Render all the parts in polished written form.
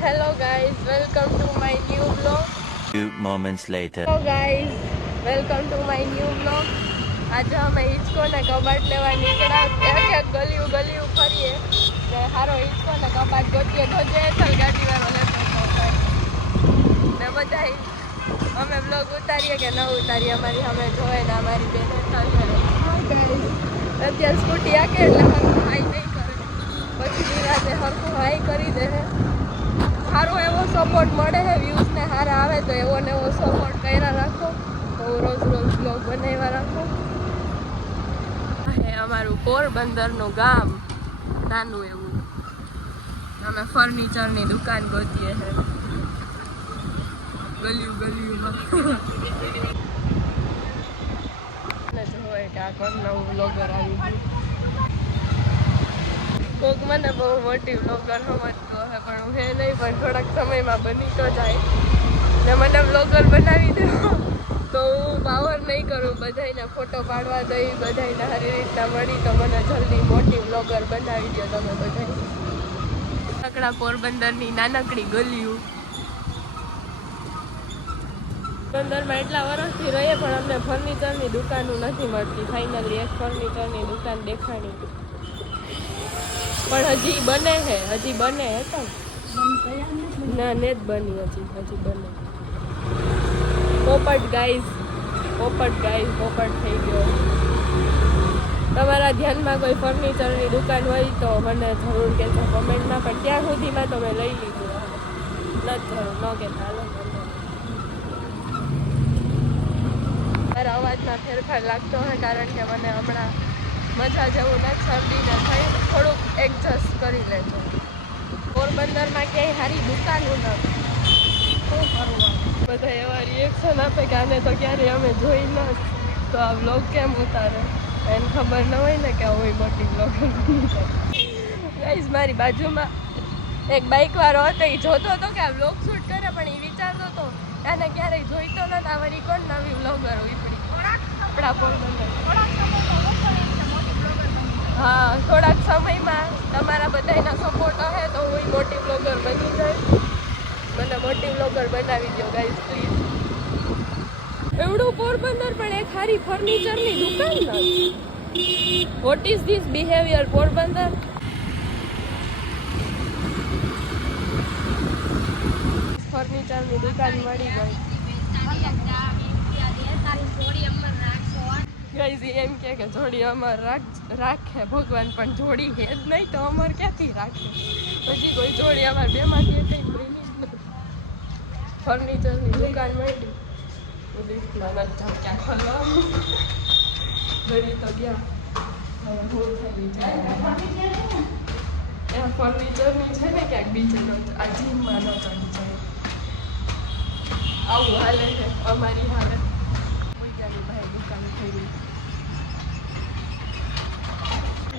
Hello guys, welcome to my new vlog. Few moments later. Hello guys, welcome to my new vlog. આજે અમે હિંચકો ને કબાટ લેવા નીકળ્યા એક ગલિયું ફરીએ ને હારો હિંચકો ને કબાટ ગોતીએ તો જે ચાલ ગાડી વાળો લેતો ને બધા અમે બ્લોગ ઉતારીએ કે ન ઉતારીએ અમારી સામે જોવે ને અમારી બેન અત્યારે સ્કૂટી આકે એટલે હરખું હાઈ નહીં કરે પછી નિરાતે હરખું હાઈ કરી દે સારો એવો સપોર્ટ મળે છે વ્યૂઝ ને સારા આવે તો એવો ને એવો સપોર્ટ કર્યા રાખો તો રોજ બ્લોગ બનાવ્યા રાખો હે અમારું પોરબંદરનું ગામ નાનું એવું અમે ફર્નિચરની દુકાન ગોતીએ છે ગલિયું જોવે કે આ કોણ નવું બ્લોગર આવી ગયું કોક મને બહુ મોટી બ્લોગર સમજતો હે પણ હું હે નહીં પણ થોડાક સમયમાં બની તો જાય ને મને બ્લોગર બનાવી દો તો હું પાવર નહીં કરું બધાને ફોટો પાડવા દઈ બધાને સારી રીતના મળી તો મને જલ્દી મોટી બ્લોગર બનાવી દો તમે બધા નાનકડા પોરબંદરની નાનકડી ગલિયું પોરબંદરમાં એટલા વર્ષથી રહીએ પણ અમને ફર્નિચરની દુકાનો નથી મળતી ફાઇનલી એક ફર્નિચરની દુકાન દેખાણી પણ હજી બને હે તો ના ને જ બની હજી બને પોપટ ગાઈઝ થઈ ગયો તમારા ધ્યાનમાં કોઈ ફર્નિચરની દુકાન હોય તો મને જરૂર કહેજો કમેન્ટમાં પણ ત્યાં સુધીમાં તો મેં લઈ લીધું નથી જરૂર ન કહેતા હાલો મારા અવાજમાં ફેરફાર લાગતો હોય કારણ કે મને હમણાં મજા જેવું નથી શરદીને થઈ થોડુંક એડજસ્ટ કરી લેજો પોરબંદરમાં ક્યાંય સારી દુકાનો નથી શું કરવું બધા એવા રિએક્શન આપે કે આને તો ક્યારેય અમે જોઈ ન તો આ બ્લોગ કેમ ઉતારે એને ખબર ન હોય ને કે હું મોટી બ્લોગ ગાઈઝ મારી બાજુમાં એક બાઇકવાળો હતો એ જોતો હતો કે આ બ્લોગ શૂટ કરે પણ એ વિચારતો હતો એને ક્યારેય જોઈતો નથી આ વળી કોણ નવી બ્લોગર હોય પડી આપણા પોરબંદર હા થોડાક સમયમાં તમારા બધાના સપોર્ટ હશે તો હું મોટી બ્લોગર બની જાય મને મોટી બ્લોગર બનાવી દો ગાઈઝ પ્લીઝ એવડું પોરબંદર પણ એક સારી ફર્નિચરની દુકાન નથી what is this behaviour Porbandar ફર્નિચરની દુકાન મળી ગઈ ગાઈઝ એમ કે જોડી અમર રાખે ભગવાન પણ જોડી હે જ નહીં તો અમર ક્યાંથી રાખે પછી કોઈ જોડી અમાર બેમાંથી કંઈ મળી ફર્નિચરની દુકાન મળી લિફ્ટમાં નથી ક્યાં ખોલવાનું ઘડી તો ગયા હવે હું થઈ જાય ત્યાં ફર્નિચરની છે ને ક્યાંક બીજે આ જીમમાં ન ચડી જાય આવું હાલે છે અમારી હાલે ભાઈ દુકાન થઈ ગઈ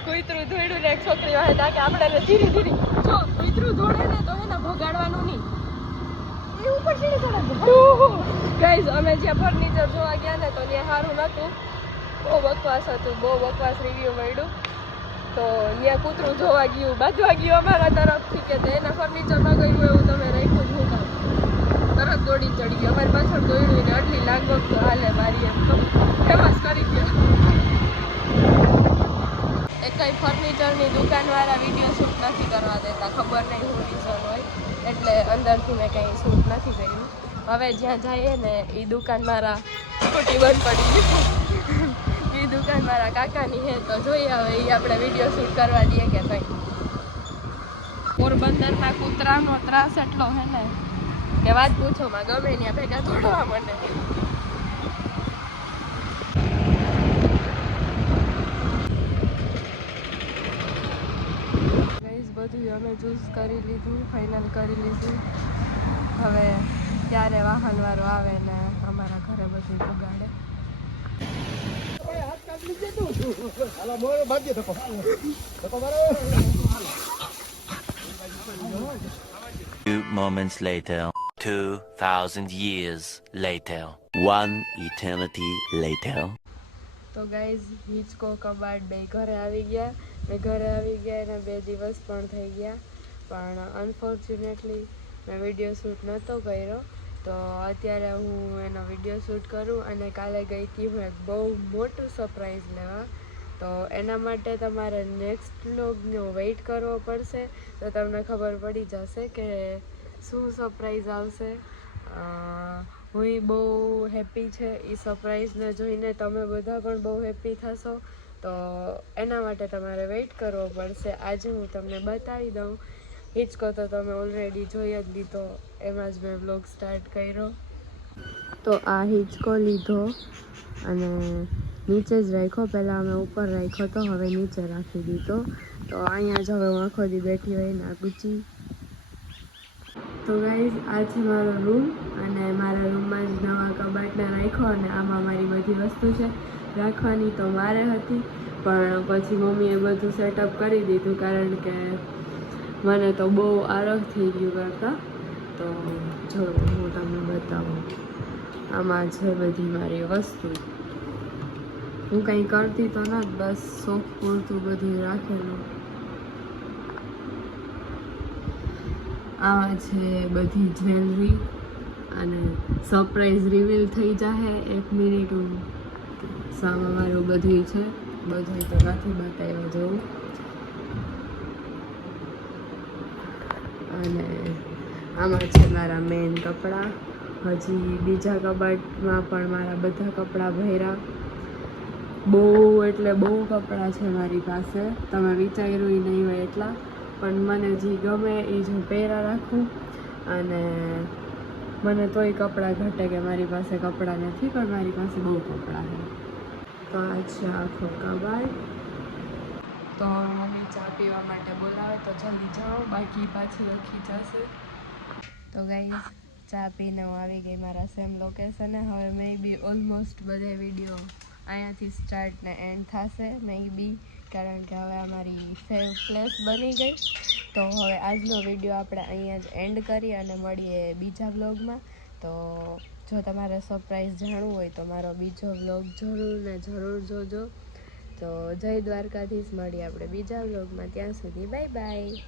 કુતરું ધોડ્યું ને એક છોકરી હોય કે આપણે ધીરે ધીરે જો કુતરું ધોડે ને તો એને ભગાડવાનું નહીં ગાઈઝ અમે જ્યાં ફર્નિચર જોવા ગયા ને તો ત્યાં સારું નહોતું બહુ બકવાસ રિવ્યૂ મળ્યું તો ત્યાં કૂતરું જોવા ગયું બાજવા ગયું અમારા તરફથી કે એના ફર્નિચર ન ગયું એવું તમે રાખ્યું જ હું તરત દોડી ચડી ગયો અમારી પાછળ દોડ્યું ને આટલી લાગવગ તો હાલે મારી એમ તો ફેમસ કરી ગયો એ કંઈ ફર્નિચરની દુકાનવાળા વિડીયો શૂટ નથી કરવા દેતા ખબર નહીં શું રીઝન હોય એટલે અંદરથી મેં કંઈ શૂટ નથી કર્યું હવે જ્યાં જઈએ ને એ દુકાન મારા સ્કૂટી બંધ પડી ગઈ એ દુકાન મારા કાકાની છે તો જોઈએ હવે એ આપણે વિડીયો શૂટ કરવા દઈએ કે કંઈ પોરબંદરમાં કૂતરાનો ત્રાસ એટલો છે ને કે વાત પૂછોમાં ગમે ત્યાં ભેગા દોડવા માંડે બધું અમે ચૂઝ કરી લીધું ફાઇનલ કરી લીધું હવે ક્યારે વાહનવાળો આવે ને અમારા ઘરે બધું ઉગાડે Few moments later. 2,000 years later. One eternity later. તો ગાઈઝ હિંચકો કબાટ બે ઘરે આવી ગયા અને 2 દિવસ પણ થઈ ગયા પણ અનફોર્ચ્યુનેટલી મેં વિડીયો શૂટ નહોતો કર્યો, તો અત્યારે હું એનો વિડીયો શૂટ કરું. અને કાલે ગઈ હતી હું એક બહુ મોટું સરપ્રાઈઝ લેવા, તો એના માટે તમારે નેક્સ્ટ વ્લોગનો વેઇટ કરવો પડશે, તો તમને ખબર પડી જશે કે શું સરપ્રાઈઝ આવશે. હું બહુ હેપી છે એ સરપ્રાઈઝને જોઈને, તમે બધા પણ બહુ હેપી થશો, તો એના માટે તમારે વેઇટ કરવો પડશે. આજે હું તમને બતાવી દઉં. હિંચકો તો તમે ઓલરેડી જોઈ જ લીધો, એમાં જ મેં વ્લોગ સ્ટાર્ટ કર્યો. તો આ હિંચકો લીધો અને નીચે જ રાખ્યો. પહેલાં અમે ઉપર રાખ્યો તો, હવે નીચે રાખી દીધો. તો અહીંયા જ હવે હું આખો દી બેઠી હોય ના ગુચી. તો ગાઈઝ, આ છે મારો રૂમ અને મારા રૂમમાં જ નવા કબાટને રાખ્યો અને આમાં મારી બધી વસ્તુ છે રાખવાની. તો મારે હતી પણ પછી મમ્મીએ બધું સેટઅપ કરી દીધું, કારણ કે મને તો બહુ આળસ થઈ ગયું કરતાં. તો જો હું તમને બતાવું, આમાં છે બધી મારી વસ્તુ. હું કંઈ કરતી તો નથી, બસ શોખ પૂરતું બધું રાખેલું. આ છે બધી જ્વેલરી અને સરપ્રાઈઝ રિવીલ થઈ જશે 1 મિનિટ. સામે મારું બધું છે, બધું તો નથી બતાવ્યું જવું. અને આમાં છે મારા મેઇન કપડાં. હજી બીજા કબાટમાં પણ મારા બધા કપડાં ભર્યા. બહુ એટલે બહુ કપડાં છે મારી પાસે, તમે વિચાર્યું નહીં હોય એટલા. પણ મને જે ગમે એ જ હું પહેરા રાખું. અને મને તોય કપડાં ઘટે કે મારી પાસે કપડાં નથી, પણ મારી પાસે બહુ કપડાં છે. તો આ છે આખો કબાટ. તો મમ્મી ચા પીવા માટે બોલાવે તો જલ્દી જાઓ, બાકી પાછી લખી જશે. તો ગાઈઝ, ચા પીને હું આવી ગઈ મારા સેમ લોકેશને. હવે મે બી ઓલમોસ્ટ બધા વિડીયો અહીંયાથી સ્ટાર્ટ ને એન્ડ થશે મે બી, કારણ કે હવે અમારી સેવ પ્લેસ બની ગઈ. તો હવે આજનો વિડીયો આપણે અહીંયા જ એન્ડ કરીએ અને મળીએ બીજા વ્લોગમાં. તો જો તમારે સરપ્રાઈઝ જાણવું હોય તો મારો બીજો વ્લોગ જરૂર ને જરૂર જોજો. તો જય દ્વારકાધીશ, મળીએ આપણે બીજા વ્લોગમાં. ત્યાં સુધી બાય બાય.